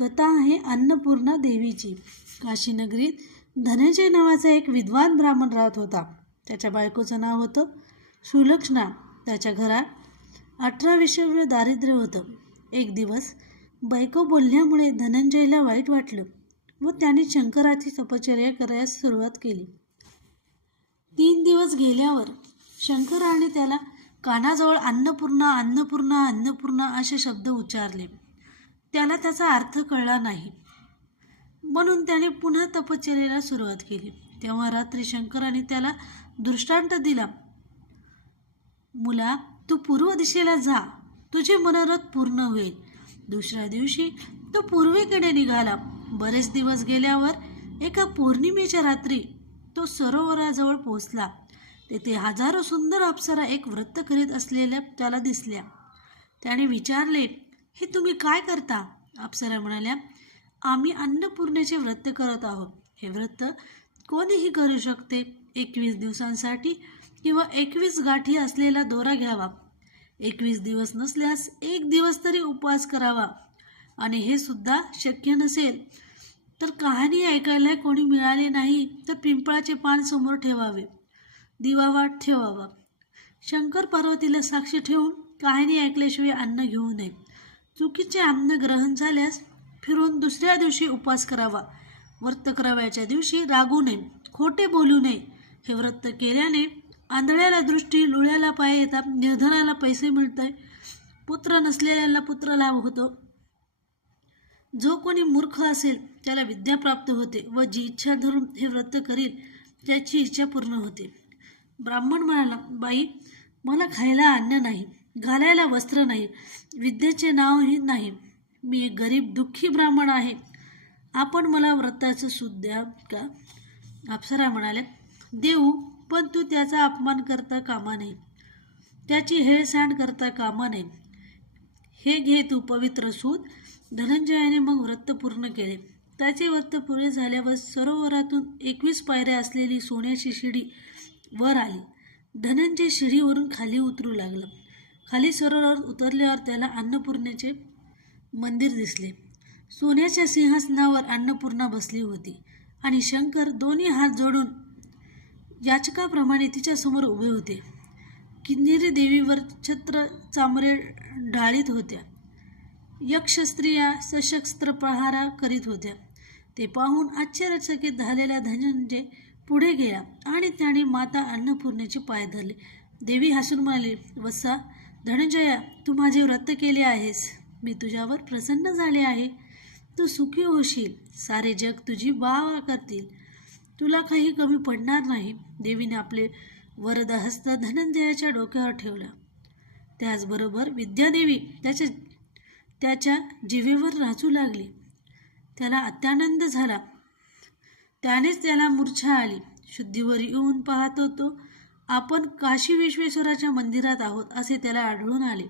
कथा आहे अन्नपूर्णा देवीची. काशीनगरीत धनंजय नावाचा एक विद्वान ब्राह्मण राहत होता. त्याच्या बायकोचं नाव होतं सुलक्षणा. त्याच्या घरात अठरा विषव्य दारिद्र्य होतं. एक दिवस बायको बोलण्यामुळे धनंजयला वाईट वाटलं व त्याने शंकराची तपश्चर्या करायला सुरुवात केली. तीन दिवस गेल्यावर शंकराने त्याला कानाजवळ अन्नपूर्णा अन्नपूर्णा अन्नपूर्णा असे शब्द उच्चारले. त्याला त्याचा अर्थ कळला नाही. म्हणून त्याने पुन्हा तपश्चर्याला सुरुवात केली. तेव्हा रात्री शंकराने त्याला दृष्टांत दिला. मुला तू पूर्व दिशेला जा. तुझे मनोरथ पूर्ण होईल. दुसऱ्या दिवशी तो पूर्वेकडे निघाला. बरेच दिवस गेल्यावर एका पौर्णिमेच्या रात्री तो सरोवराजवळ पोहोचला. तेथे हजारो सुंदर अप्सरा एक व्रत करीत असलेल्या त्याला दिसल्या. त्याने विचारले हे तुम्ही काय करता? अप्सरा म्हणाल्या आम्ही अन्नपूर्णेचे व्रत करत आहोत. हे व्रत कोणीही करू शकते. एकवीस दिवसांसाठी किंवा एकवीस गाठी असलेला दोरा घ्यावा. एकवीस दिवस नसल्यास एक दिवस तरी उपवास करावा. आणि हे सुद्धा शक्य नसेल तर कहाणी ऐकायला कोणी मिळाले नाही तर पिंपळाचे पान समोर ठेवावे. दिवावाट ठेवावा. शंकर पार्वतीला साक्षी ठेवून कहाणी ऐकल्याशिवाय अन्न घेऊ नये. चुकीचे अन्न ग्रहण झाल्यास फिरून दुसऱ्या दिवशी उपवास करावा. व्रत करावयाच्या दिवशी रागू नये खोटे बोलू नये. हे व्रत केल्याने आंधळ्याला दृष्टी लुळ्याला पाय येतात निर्धनाला पैसे मिळतात पुत्र नसलेल्याला पुत्र लाभ होतो. जो कोणी मूर्ख असेल त्याला विद्या प्राप्त होते व जी इच्छा धरून हे व्रत करील त्याची इच्छा पूर्ण होते. ब्राह्मण म्हणाला बाई मला खायला अन्न नाही. घालायला वस्त्र नाही विद्येचे नावही नाही. मी एक गरीब दुःखी ब्राह्मण आहे. आपण मला व्रताचं सूद द्या का? अप्सरा म्हणाल्या देऊ पण तू त्याचा अपमान करता कामा नये. त्याची हेळसांड करता कामा नये. हे घे तू पवित्र सूद धनंजयाने मग व्रत पूर्ण केले. त्याचे व्रत पुरे झाल्यावर सरोवरातून एकवीस पायऱ्या असलेली सोन्याची शिडी वर आली. धनंजय शिडीवरून खाली उतरू लागला. खाली सरोवरावर उतरल्यावर त्याला अन्नपूर्णेचे मंदिर दिसले. सोन्याच्या सिंहासनावर अन्नपूर्णा बसली होती आणि शंकर दोन्ही हात जोडून याचकाप्रमाणे तिच्यासमोर उभे होते. किन्नेरी देवीवर छत्र चामरे ढाळीत होत्या. यक्ष स्त्रिया सशस्त्र प्रहारा करीत होत्या. ते पाहून आश्चर्यचकित झालेला धनंजय पुढे गेला आणि त्याने माता अन्नपूर्णेचे पाय धरले. देवी हसून म्हणाली वत्सा धनंजया तू माझे व्रत केले आहेस. मी तुझ्यावर प्रसन्न झाले आहे. तू सुखी होशील. सारे जग तुझी वा करतील तुला काही कमी पडणार नाही. देवीने आपले वरद हस्त धनंजयाच्या डोक्यावर ठेवला. त्याचबरोबर विद्यादेवी त्याच्या त्याच्या जीवेवर नाचू लागली. त्याला अत्यानंद झाला. त्यानेच त्याला मूर्छा आली. शुद्धीवर येऊन पाहत होतो. आपण काशी विश्वेश्वराच्या मंदिरात आहोत असे त्याला आढळून आले.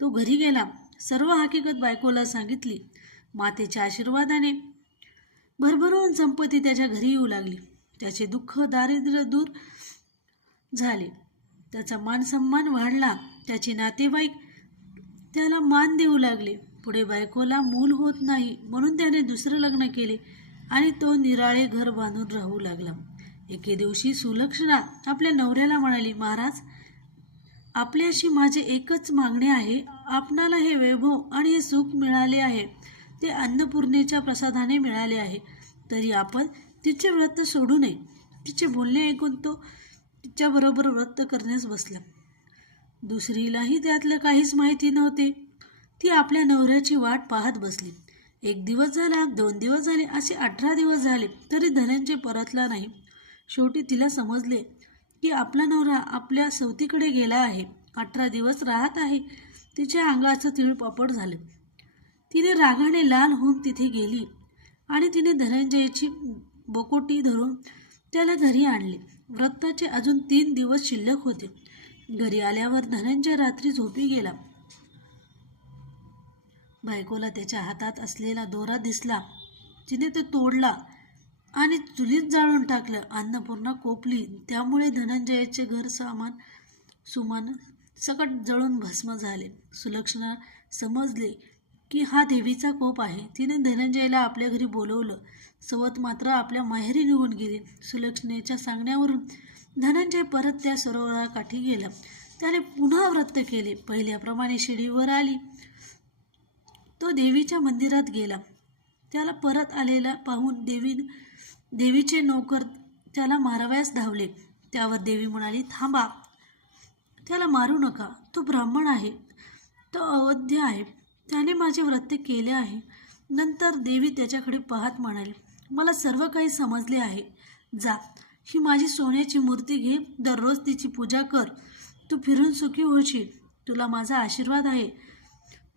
तो घरी गेला. सर्व हकीकत बायकोला सांगितली. मातेच्या आशीर्वादाने. भरभरून संपत्ती त्याच्या घरी येऊ लागली. त्याचे दुःख दारिद्र्य दूर झाले. त्याचा मान सन्मान वाढला. त्याचे नातेवाईक त्याला मान देऊ लागले. पुढे बायकोला मूल होत नाही म्हणून त्याने दुसरं लग्न केले आणि तो निराळे घर बांधून राहू लागला. एके दिवशी सुलक्षणा आपल्या नवऱ्याला म्हणाली महाराज आपल्याशी माझे एकच मागणे आहे. आपणाला हे वैभव आणि हे सुख मिळाले आहे. ते अन्नपूर्णेच्या प्रसादाने मिळाले आहे. तरी आपण तिचे व्रत सोडू नये. तिचे बोलणे ऐकून तो तिच्याबरोबर व्रत करण्यास बसला. दुसरीलाही त्यातलं काहीच माहिती नव्हते. ती आपल्या नवऱ्याची वाट पाहत बसली. एक दिवस झाला दोन दिवस झाले असे अठरा दिवस झाले तरी धनंजय परतला नाही. शेवटी तिला समजले की आपला नवरा आपल्या सवतीकडे गेला आहे. अठरा दिवस राहत आहे. तिच्या अंगाचं तिळपापड झालं. तिने रागाने लाल होऊन तिथे गेली आणि तिने धनंजयची बोकोटी धरून त्याला घरी आणले. व्रताचे अजून तीन दिवस शिल्लक होते. घरी आल्यावर धनंजय रात्री झोपी गेला. बायकोला त्याच्या हातात असलेला दोरा दिसला. तिने तो तोडला. आणि चुलीत जाळून टाकलं. अन्नपूर्णा कोपली. त्यामुळे धनंजयाचे घर सामान सुमान सकट जळून भस्म झाले. सुलक्षणा समजले की हा देवीचा कोप आहे. तिने धनंजयला आपल्या घरी बोलवलं. सवत मात्र आपल्या माहेरी निघून गेली. सुलक्षणेच्या सांगण्यावरून धनंजय परत त्या सरोवराकाठी गेला. त्याने पुन्हा व्रत केले. पहिल्याप्रमाणे शिडीवर आली. तो देवीच्या मंदिरात गेला. त्याला परत आलेला पाहून देवी देवीचे नोकर त्याला मारावयास धावले. त्यावर देवी म्हणाली थांबा. त्याला मारू नका. तो ब्राह्मण आहे. तो अवध्य आहे. त्याने माझे व्रत केले आहे. नंतर देवी त्याच्याकडे पाहत म्हणाली मला सर्व काही समजले आहे. जा. ही माझी सोन्याची मूर्ती घे. दररोज तिची पूजा कर. तू फिरून सुखी होशील. तुला माझा आशीर्वाद आहे.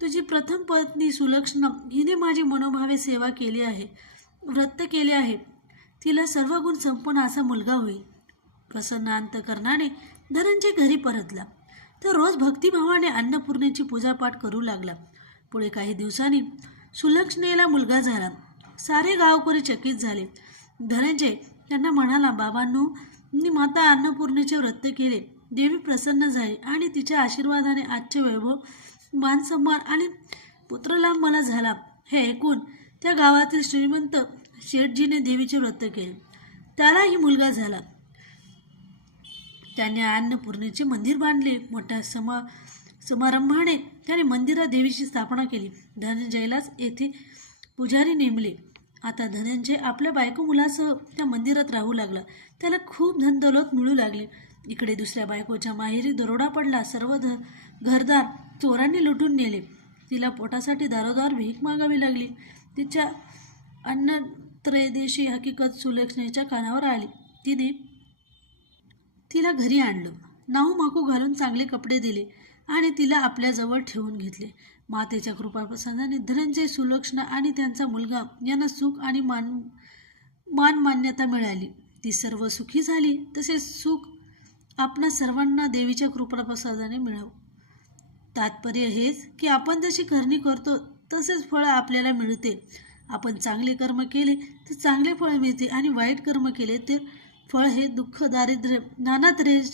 तुझी प्रथम पत्नी सुलक्षणा हिने माझी मनोभावे सेवा केली आहे. व्रत केले आहे. तिला सर्व गुण संपूर्ण असा मुलगा होईल. प्रसन्न अंतकरणाने धनंजय घरी परतला. तर रोज भक्तिभावाने अन्नपूर्णेची पूजापाठ करू लागला. पुढे काही दिवसांनी सुलक्षणेला मुलगा झाला. सारे गावकरी चकित झाले. धनंजय त्यांना म्हणाला बाबांनो मी माता अन्नपूर्णेचे व्रत केले. देवी प्रसन्न झाली आणि तिच्या आशीर्वादाने आजचे वैभव मानसन्मान आणि पुत्रलाभ मला झाला. हे ऐकून त्या गावातील श्रीमंत शेठजीने देवीचे व्रत केले. त्यालाही मुलगा झाला. त्याने अन्नपूर्णेचे मंदिर बांधले. मोठ्या समा समारंभाने त्याने मंदिरात देवीची स्थापना केली. धनंजयलाच येथे पुजारी नेमले. आता धनंजय आपल्या बायको मुलासह त्या मंदिरात राहू लागला. त्याला खूप धनदौलत मिळू लागली. इकडे दुसऱ्या बायकोच्या माहेरी दरोडा पडला. सर्व ध घरदार चोरांनी लुटून नेले. तिला पोटासाठी दारोदार भीक मागावी लागली. तिच्या अन्न त्रयदेशी हकीकत सुलक्षणेच्या कानावर आली. तिने तिला घरी आणलं. नाहू माकू घालून चांगले कपडे दिले आणि तिला आपल्याजवळ ठेवून घेतले. मातेच्या कृपाप्रसादाने धनंजय सुलक्षणा आणि त्यांचा मुलगा यांना सुख आणि मान मान मान्यता मिळाली. ती सर्व सुखी झाली तसेच सुख आपणा सर्वांना देवीच्या कृपाप्रसादाने मिळावं. तात्पर्य हेच की आपण जशी करणी करतो तसेच फळं आपल्याला मिळते. आपण चांगले कर्म केले तर चांगले फळ मिळते आणि वाईट कर्म केले तर फळ हे दुःख दारिद्र्य नाना तऱ्हेचे